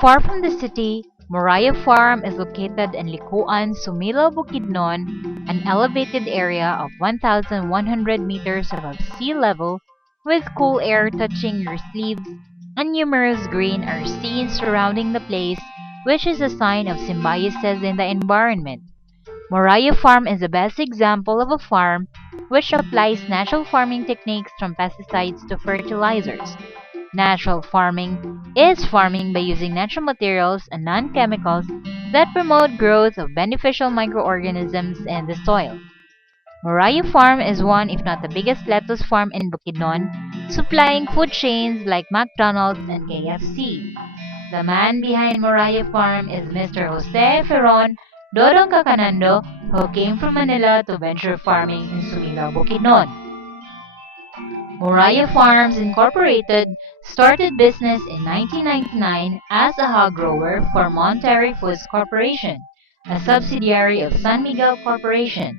Far from the city, Moriah Farm is located in Likuan, Sumilo, Bukidnon, an elevated area of 1,100 meters above sea level, with cool air touching your sleeves, and numerous green are seen surrounding the place, which is a sign of symbiosis in the environment. Moriah Farm is the best example of a farm which applies natural farming techniques from pesticides to fertilizers. Natural farming is farming by using natural materials and non-chemicals that promote growth of beneficial microorganisms in the soil. Moriah Farm is one, if not the biggest lettuce farm in Bukidnon, supplying food chains like McDonald's and KFC. The man behind Moriah Farm is Mr. Jose Ferron Dodong Cacanando, who came from Manila to venture farming in Sumila, Bukidnon. Moriah Farms Incorporated started business in 1999 as a hog grower for Monterey Foods Corporation, a subsidiary of San Miguel Corporation.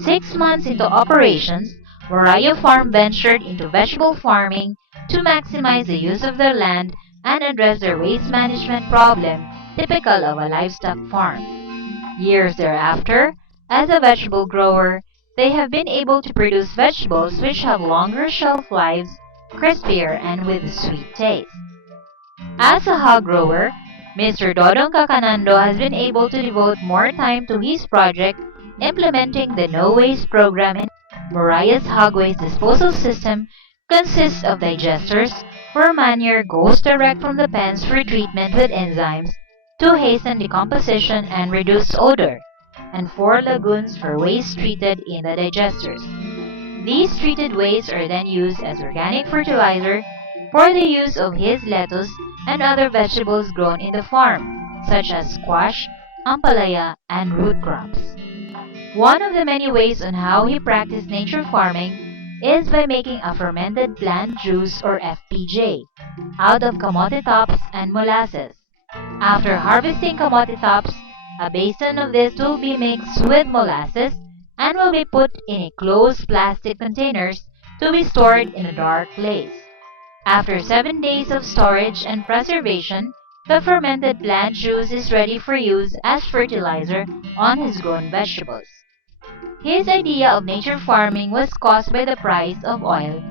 6 months into operations, Moriah Farm ventured into vegetable farming to maximize the use of their land and address their waste management problem typical of a livestock farm. Years thereafter, as a vegetable grower, they have been able to produce vegetables which have longer shelf lives, crispier, and with a sweet taste. As a hog grower, Mr. Dodong Cacanando has been able to devote more time to his project implementing the No Waste program. In Moriah's hog waste disposal system consists of digesters where manure goes direct from the pens for treatment with enzymes to hasten decomposition and reduce odor, and 4 lagoons for waste treated in the digesters. These treated wastes are then used as organic fertilizer for the use of his lettuce and other vegetables grown in the farm, such as squash, ampalaya, and root crops. One of the many ways on how he practiced nature farming is by making a fermented plant juice or FPJ out of kamote tops and molasses. After harvesting kamote tops, a basin of this will be mixed with molasses and will be put in a closed plastic containers to be stored in a dark place. After 7 days of storage and preservation, the fermented plant juice is ready for use as fertilizer on his grown vegetables. His idea of nature farming was caused by the price of oil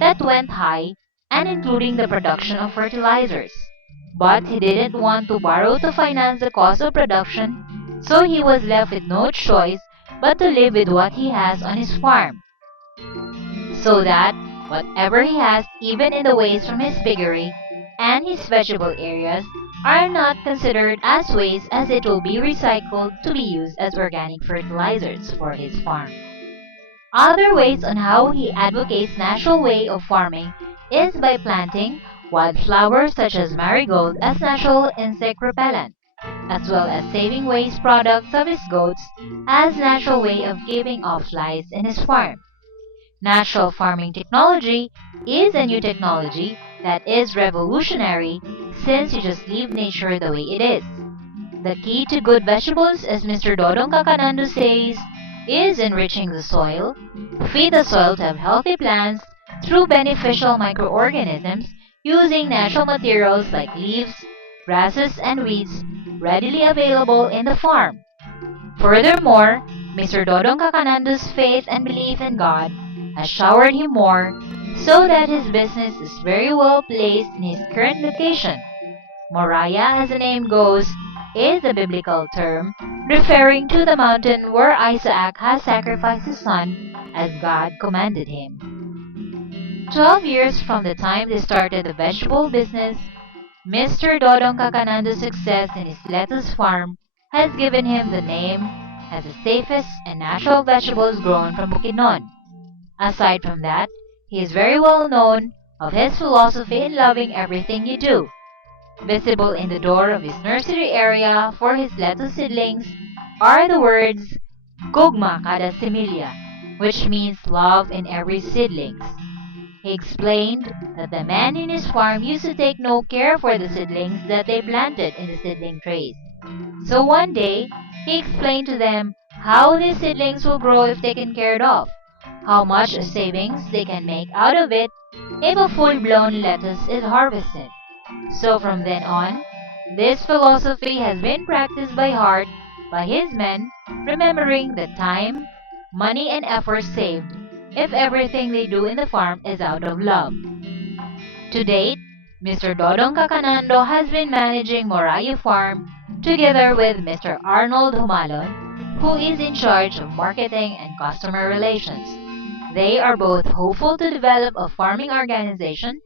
that went high and including the production of fertilizers. But he didn't want to borrow to finance the cost of production, so he was left with no choice but to live with what he has on his farm, so that whatever he has, even in the waste from his piggery and his vegetable areas, are not considered as waste as it will be recycled to be used as organic fertilizers for his farm. Other ways on how he advocates natural way of farming is by planting wildflowers such as marigold as natural insect repellent, as well as saving waste products of his goats as natural way of keeping off flies in his farm. Natural farming technology is a new technology that is revolutionary since you just leave nature the way it is. The key to good vegetables, as Mr. Dodong Cacanando says, is enriching the soil. Feed the soil to have healthy plants through beneficial microorganisms using natural materials like leaves, grasses, and weeds readily available in the farm. Furthermore, Mr. Dodong Cacanando's faith and belief in God has showered him more so that his business is very well placed in his current location. Moriah, as the name goes, is a biblical term referring to the mountain where Isaac has sacrificed his son as God commanded him. 12 years from the time they started the vegetable business, Mr. Dodong Cacanando's success in his lettuce farm has given him the name as the safest and natural vegetables grown from Bukidnon. Aside from that, he is very well known of his philosophy in loving everything you do. Visible in the door of his nursery area for his lettuce seedlings are the words Gugma kada semilla, which means love in every seedlings. He explained that the man in his farm used to take no care for the seedlings that they planted in the seedling trays. So one day, he explained to them how these seedlings will grow if taken care of. how much savings they can make out of it if a full-blown lettuce is harvested. So from then on, this philosophy has been practiced by heart by his men, remembering the time, money, and effort saved if everything they do in the farm is out of love. To date, Mr. Dodong Kakanando has been managing Moriah Farm together with Mr. Arnold Humalon, who is in charge of marketing and customer relations. They are both hopeful to develop a farming organization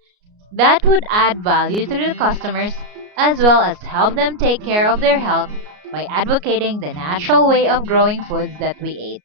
that would add value to the customers as well as help them take care of their health by advocating the natural way of growing foods that we eat.